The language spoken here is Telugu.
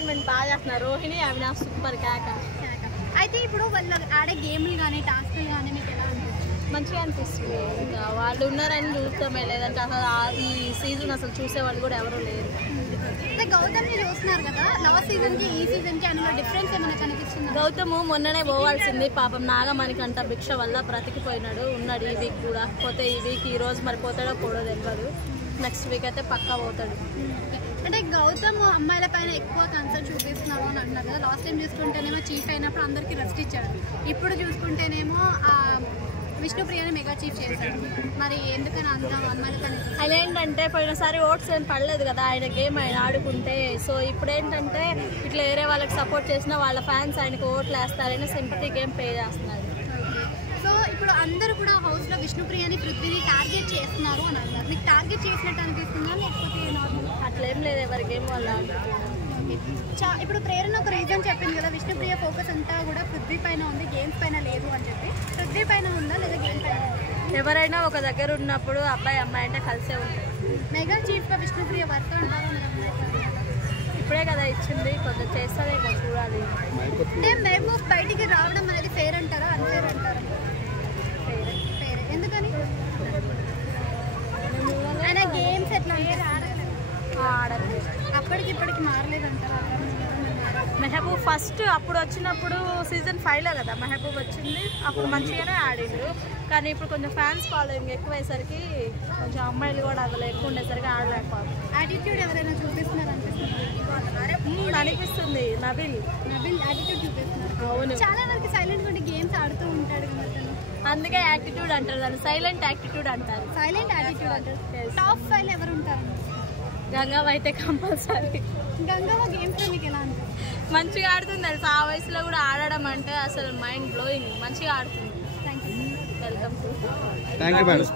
ఎంటర్టైన్మెంట్ బాగా చేస్తున్నారు. రోహిణి అవినాష్ సూపర్ కేక. అయితే ఇప్పుడు వాళ్ళు ఆడే గేమ్లు కానీ టాస్క్లు కానీ మీకు ఎలా అనిపిస్తుంది? మంచిగా అనిపిస్తుంది. ఇంకా వాళ్ళు ఉన్నారని చూస్తామే, లేదంటే అసలు ఈ సీజన్ అసలు చూసేవాళ్ళు కూడా ఎవరు లేరు. అంటే గౌతమ్ని చూస్తున్నారు కదా, లాస్ట్ సీజన్కి ఈ సీజన్కి అందులో డిఫరెన్స్ ఏమైనా కనిపిస్తుంది? గౌతమ్ మొన్ననే పోవాల్సింది, పాపం నాగమణికంట భిక్ష వల్ల బ్రతికిపోయినాడు. ఉన్నాడు ఈ వీక్ కూడా. పోతే ఈ వీక్ ఈ రోజు మరి పోతాడో పోడో తెలియదు. నెక్స్ట్ వీక్ అయితే పక్కా పోతాడు. అంటే గౌతమ్ అమ్మాయిల పైన ఎక్కువ కన్సర్న్ చూపిస్తున్నారు అని అంటున్నారు కదా. లాస్ట్ టైం చూసుకుంటేనేమో చీఫ్ అయినప్పుడు అందరికీ రెస్ట్ ఇచ్చాడు. ఇప్పుడు చూసుకుంటేనేమో విష్ణుప్రియని మెగా చీఫ్ చేశాడు. మరి ఎందుకని అంత అమ్మాయిల పైన? ఆయన ఏంటంటే పోయినసారి ఓట్స్ ఏం పడలేదు కదా ఆయన గేమ్ ఆయన ఆడుకుంటే. సో ఇప్పుడు ఏంటంటే ఇట్లా వేరే వాళ్ళకి సపోర్ట్ చేసిన వాళ్ళ ఫ్యాన్స్ ఆయనకు ఓట్లు వేస్తారని సింపతి గేమ్ ప్లే చేస్తున్నారు. సో ఇప్పుడు అందరూ కూడా హౌస్లో విష్ణుప్రియని పృథ్వీని టార్గెట్ చేస్తున్నారు అని అన్నారు. మీకు టార్గెట్ చేసినట్టు అనిపిస్తుందా లేకపోతే నార్మల్? అట్లేం లేదు, ఎవరి గేమ్ వాళ్ళు ఆడుతున్నారు. ఇప్పుడు ప్రేరణ ఒక రీజన్ చెప్పింది కదా, విష్ణుప్రియ ఫోకస్ అంతా కూడా పృథ్వీ పైన ఉంది, గేమ్స్ పైన లేదు అని చెప్పి. పృథ్వీ పైన ఉందా లేదా గేమ్ పైన? ఎవరైనా ఒక దగ్గర ఉన్నప్పుడు అబ్బాయి అమ్మాయి అంటే కలిసే ఉంటుంది. మెగా చీఫ్గా విష్ణుప్రియ వర్క్ అంటారు. ఇప్పుడే కదా ఇచ్చింది, కొంచెం చేస్తారేమో చూడాలి. అంటే మేము బయటికి రావడం అనేది ఫేర్ అంటారా అన్ఫేర్ అంటారా? ఫేర్. ఎందుకని? ఆయన గేమ్స్ ఎట్లా ఆడలేదు, అప్పటికి ఇప్పటికి మారలేదంటారా? మెహబూబ్ ఫస్ట్ అప్పుడు వచ్చినప్పుడు సీజన్ 5లో కదా మెహబూబ్ వచ్చింది, అప్పుడు మంచిగానే ఆడిండు. కానీ ఇప్పుడు కొంచెం ఫ్యాన్స్ ఫాలోయింగ్ ఎక్కువయ్యేసరికి కొంచెం అమ్మాయిలు కూడా అందులో ఎక్కువ ఉండేసరికి ఆడలేకపోతుంది. యాటిట్యూడ్ ఎవరైనా చూపిస్తున్నారు అనిపిస్తుంది. నబిల్ యాటిట్యూడ్ చూపిస్తున్నారు. అవును, చాలా వరకు సైలెంట్ ఉండి గేమ్స్ ఆడుతూ ఉంటాడు కదా, అందుకే యాటిట్యూడ్ అంటారు దాన్ని. సైలెంట్ యాటిట్యూడ్ అంటారు. సైలెంట్ యాటిట్యూడ్ అంటారు. టాప్ 5 ఎవరు ఉంటారు? గంగవ్వ అయితే కంపల్సరీ. గంగవ్వ గేమ్స్ మీకు ఎలా అనిపిస్తుంది? మంచిగా ఆడుతుంది తెలుసు. ఆ వయసులో కూడా ఆడడం అంటే అసలు మైండ్ బ్లోయింగ్. మంచిగా ఆడుతుంది. Thank you. Welcome to. Thank you madam.